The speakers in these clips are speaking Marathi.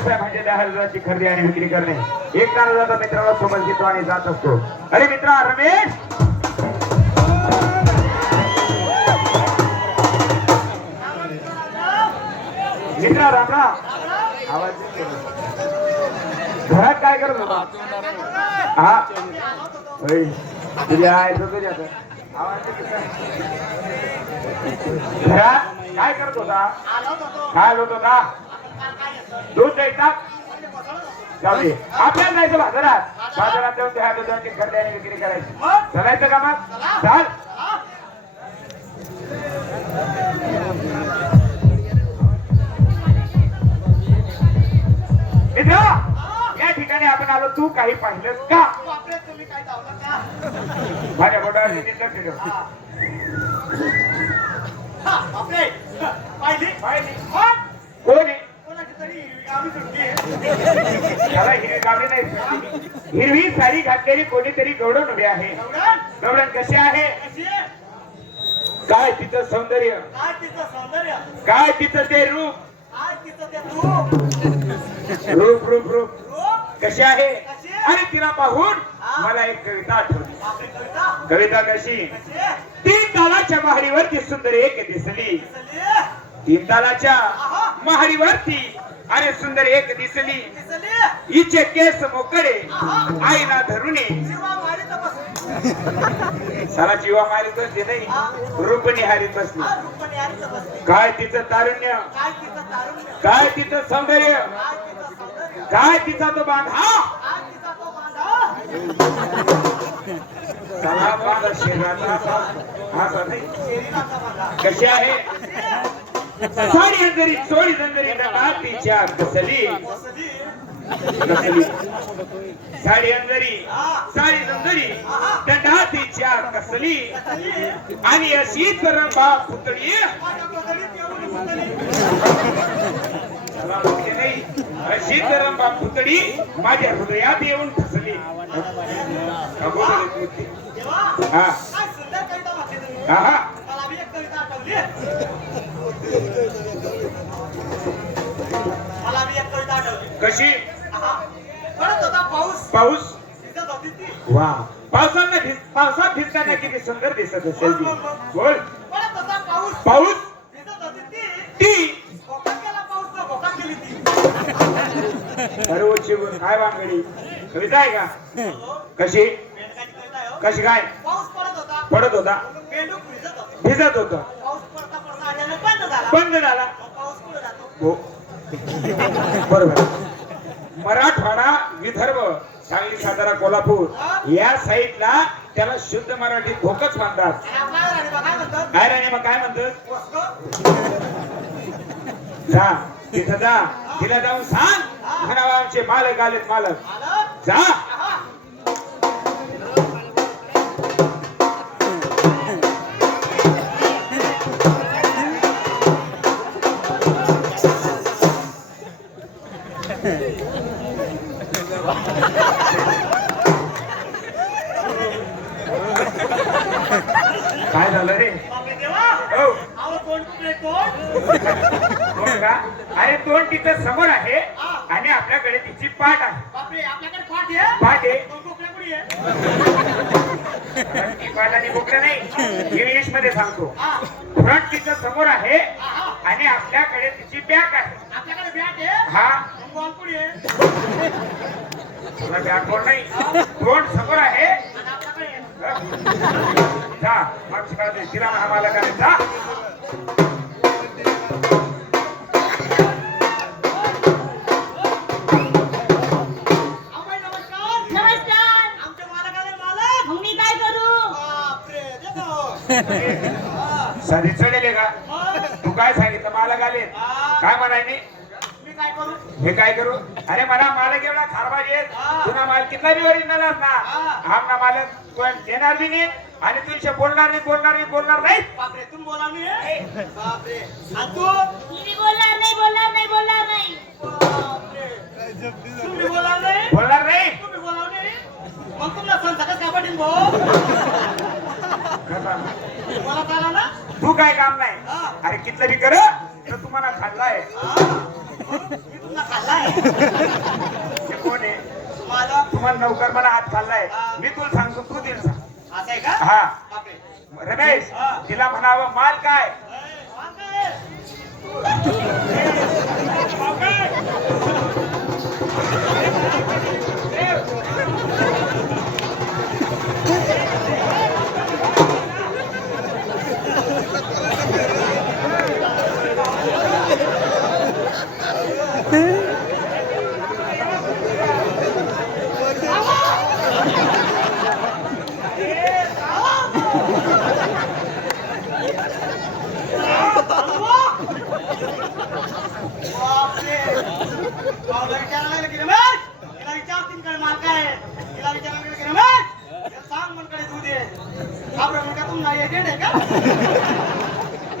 व्यवसाय म्हणजे दहा हजाराची खरेदी आणि विक्री करणे. एक तारा जाता मित्राला सोबत घेतो आणि जात असतो. अरे मित्रा रमेश! मित्रा रामरा आवाज घरात काय करत होता? हा? तुझ्या आईचं तुझ्या घरात काय करत होता? काय होत होता? दूध द्यायचा जाऊ दे. आपल्याला जायचं बाजारात. बाजारात जाऊन त्या दुधाची खरेदी आणि विक्री करायची. चालायचं का मग? चाल. मित्र या ठिकाणी आपण आलो. तू काही पाहिलंस का? माझ्या बोटावर निंदा केलं. बापरे. पाहिली. पाहिली. कोण कोण आहे? त्याला हिरवी गावडी नाही हिरवी साडी घातलेली कोणीतरी गौडण उभी आहे. एवढं? गौडण कशी आहे? काय तिचं सौंदर्य? काय तिचं सौंदर्य? काय तिचं ते रूप? काय तिचं ते रूप? रूप रूप रूप. कशी आहे? आणि तिला पाहून मला एक कविता आठवली. कविता? कविता कशी? तीन तालाच्या महाडीवर ती सुंदर एक दिसली? आहा. महाडीवरती. अरे सुंदर एक दिसली. हिचे केस आहा. आईना धरुणे. साला जीवा मारीत बसली नाही. रूप निहारीत बसली. काय तिचं तारुण्य? काय तिचं सौंदर्य? काय तिचं तो बांधा? कशी आहे? चोळी जंजरी नका तिच्या कसली बसली कसली साडी अंजरी हा साडी आहा. दंडा तिच्या कसली आणि पुतळी एवढी बदली मला माहिती नाही. अशीच रंबा पुतळी माझ्या हृदयात येऊन फसली. देवा हा. कशी? पाऊस. पाऊस? वा. पावसानं पावसात भिजताना किती सुंदर दिसत असेल ती. बोल पाऊस. ती. सर्वोच्च गुण काय वांगडी? कविता आहे का? कशी. कशी काय? पाऊस पडत होता. पडत होता. पेंडूक भिजत होते. भिजत होत. पाऊस पडता पडता अचानक बंद झाला. हो. बरोबर. मराठवाडा विदर्भ सांगली सातारा कोल्हापूर या साईडला त्याला शुद्ध मराठी भोकच म्हणतात. काय राणे मग काय म्हणतात जा तिथं जा. तिला जाऊन सांग. म्हणावा आमचे मालक आलेत मालक. जा. तिची पाठ आहे. बापरे आपल्याकडे पाठ आहे? पाठ आहे. तोंड कुठल्या कुठे आहे. ती पाठ आणि बोकड्या नाही. इंग्लिशमध्ये सांगतो. फ्रंट तिचं समोर आहे. आणि आपल्याकडे तिची बॅक आहे. आपल्याकडे आहे? हा. मग बॉल कुठे आहे. तुला बॅक नाही. तोंड समोर आहे. जा मागची बाजू तिला हा मला साधी चढेल का? तू काय सांगितलं? मला हा. काय म्हणायने मी? काय करू? हे काय करू? अरे मला मालक एवढा खारबाज येत हा. तुला माल कितना बी ओरिजिनल ना. हा. आमना मालक तू देणार बी नाही आणि तुझ्या बोलणार नाही बोलणार नाही बोलणार नाही बापरे तुम बोला नाही बापरे. तू? बोलणार नाही बोलणार नाही बोलणार नाही. बापरे. तुम्ही बोला नाही? बोलणार नाही. तुम्ही बोला नाही? मग तुमला संत कसं पाठीन भाऊ? मला चाला ना? तू काय काम नाही. अरे कितलं बी कर तर तुम्हाला खाल्लाय. कोण आहे? तुम्हाला? नौकर मला हात खाल्लाय. मी तुला सांगतो तू दिल सांग. हा. रमेश. तिला म्हणावं माल काय?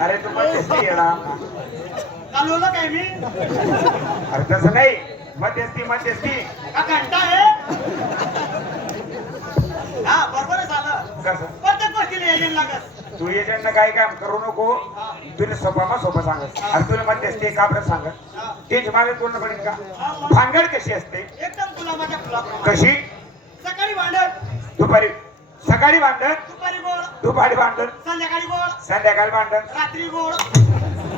अरे तू मध्यस्थी येणार चालवलं काय मी? अरे तसं नाही मध्यस्थी मध्यस्थी का घंटा आहे? हा, बरोबर आहे झालं. कसं प्रत्येक गोष्टीला एजंट लागत. तू एजंटनं काही काम करू नको. तुला सोपा सोपं सांगत. अरे तुला मध्यस्थी का बरं सांगत. त्याची मागे पूर्ण पडेल का भांगड कशी असते? एकदम. कशी? सकाळी भांडण. दुपारी. सकाळी भांडण? दुपारी गोड. दुपारी भांडण? संध्याकाळी गोड. संध्याकाळी भांडण? रात्री गोड.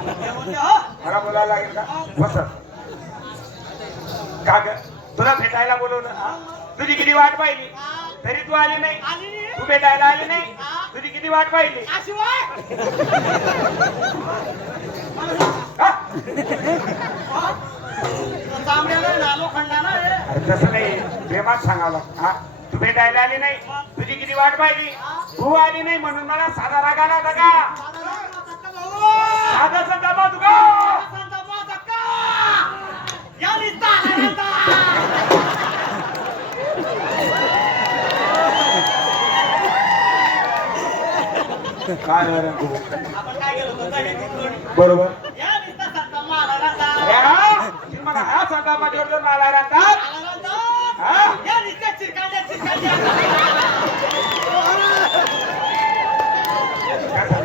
हे हो. मला बोलायला लागेल का? बस. का ग? तुला भेटायला बोलवलं. तुझी किती वाट पाहिली? हा, तरी तू आली नाही? तू भेटायला आली नाही. तुझी किती वाट पाहिली? तसं नाही. प्रेमात सांगावं. हा? तू भेटायला आली नाही. तुझी किती वाट पाहिली? तू आली नाही म्हणून मला साधा राग आला होता का? साधा राग धक्का भाऊ. साधा संता बा तुका संत बुवा धक्का. या निस्ता आनंदा. काय रे तू? आपण काय केलं होतं? दही तिखट. बरोबर या निस्ता संत महाराजांचा. अरे हा ती मला हा संता माझ्यावर जर मला राहतात महाराजांचा. हा या निस्त्या चिरकांड्या, चिरकांड्या. काय झालं? काय चिरकांड्या?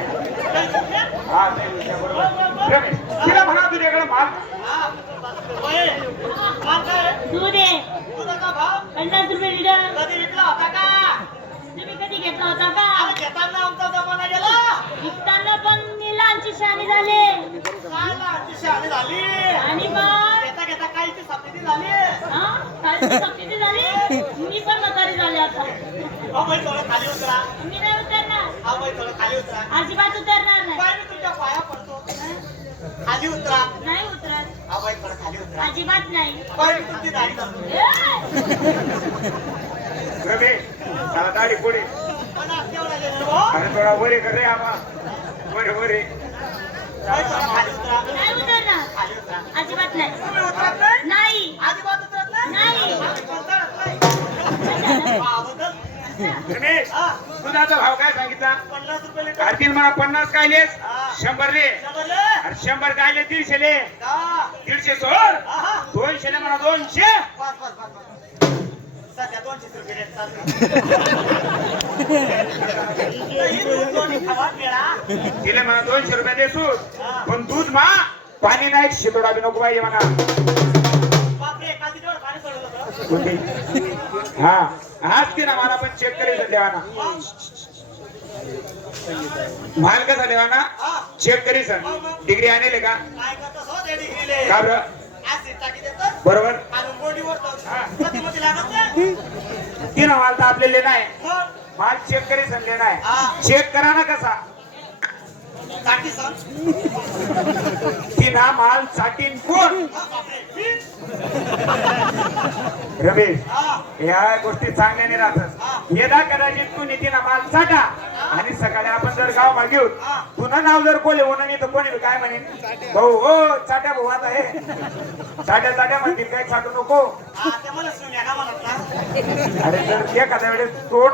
हा नाही विषय बरोबर. रमेश, तिला म्हणा तुझ्याकडे माल हा. होय. माल काय? दूध आहे दुधाचा भाव पन्नास रुपये लिटर कधी विकला होता का तुम्ही कधी घेतला होता का अरे घेताना आमचा जमाना गेला विकताना पण मी लहानची शाणी झाले काय लहानची शहाणी झाली. आणि मग? झाली. हा? काय सबसिडी झाली? मी पण म्हातारी झाले आता. अहो बाई थोडं खाली उतरा. मी नाही उतरणार. अहो बाई थोडं खाली उतरा. अजिबात उतरणार नाही. बाई मी तुमच्या पाया पडतो. खाली उतरा. नाही उतरत. थोडं खाली उतरा. अजिबात नाही. बाई मी तुमची दाढी धरतो. ए! रमेश त्याला दाढी पुढे. पण आज केवढा गेलो हो? थोडा वरे कर रे आबा. वरे वरे बाई थोडं खाली उतरा नाही उतरणार अजिबात अजिबात उतरत दुधाचा भाव काय सांगितला पन्नास रुपये आरतील मला पन्नास कायलेस हा. शंभर ले शंभर कायले दीडशे ले. दीडशे सोड. दोनशे ले म्हणा दोनशे. सध्या दोनशे रुपये तिले म्हणा दोनशे रुपये दे सूट. पण दूध मा पाणी नाही शितोडा बी नको पाहिजे म्हणा? हा. आज की ना मला पण चेक करायचं देवाना. माल कसा देवाना. चेक करीस डिग्री आणले का? बरं? बरोबर. नाही. तिनं माल तर नाही. मग, माल चेक करीस आणले नाही हा. चेक करा ना कसा. तिना माल चाटीन कोण? रमेश या गोष्टी चांगल्या नाही राहतात यदा कदाचित तू नितीना माल साठा. आणि सकाळी आपण जर गाव मागेऊ तुला नाव जर कोले नाही तर कोणी काय म्हणेन? भाऊ हो चाट्या भाऊ आता हे. चाट्या चाट्या म्हणतील काही साठू नको. अरे जर एखाद्या वेळेस तोंड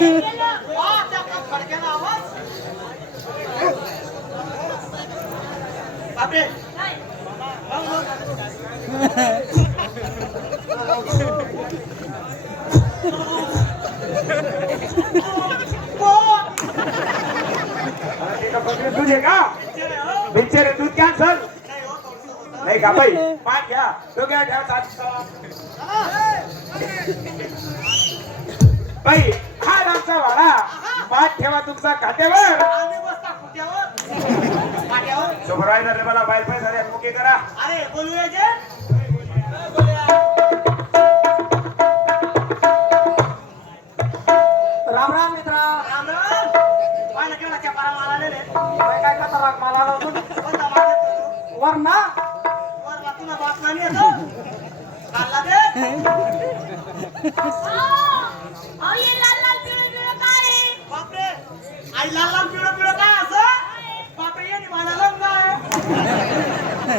ते का दूध आहे का बिचारे, दूध कॅन्सल नाही नाही का बाई पाठ घ्या तो घ्या ठेवा बाई तुमचा खात्यावर आम्ही बसता खुट्यावर. पाट्यावर सुपरवायझर मला बाय पैसा झाले. मुके करा. अरे बोलूया जे. राम राम मित्रा. राम राम. पाहिलं केवढा चपारा माला नेले काय काय मला माल येतो तो? वर ना तुला बातम्या नाही येतो खाल्ला दे. लाल लाल बापरे. आई लाल लाल पिवळं पिवळं काय असं? बापरे ये माझा लग्न आहे.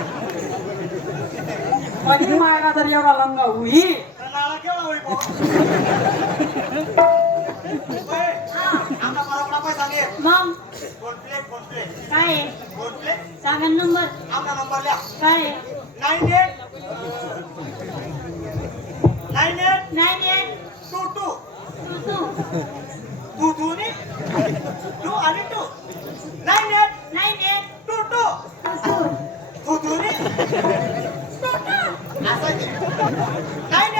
माझी मायना जर एवढा लंगा हुई. तर नाळा केवढा? ओय, आमचा बरोबर पैसा दे? मग? फोन प्ले फोन प्ले काय? फोन प्ले सांगा नंबर. आमचा नंबर लिहा. काय? टू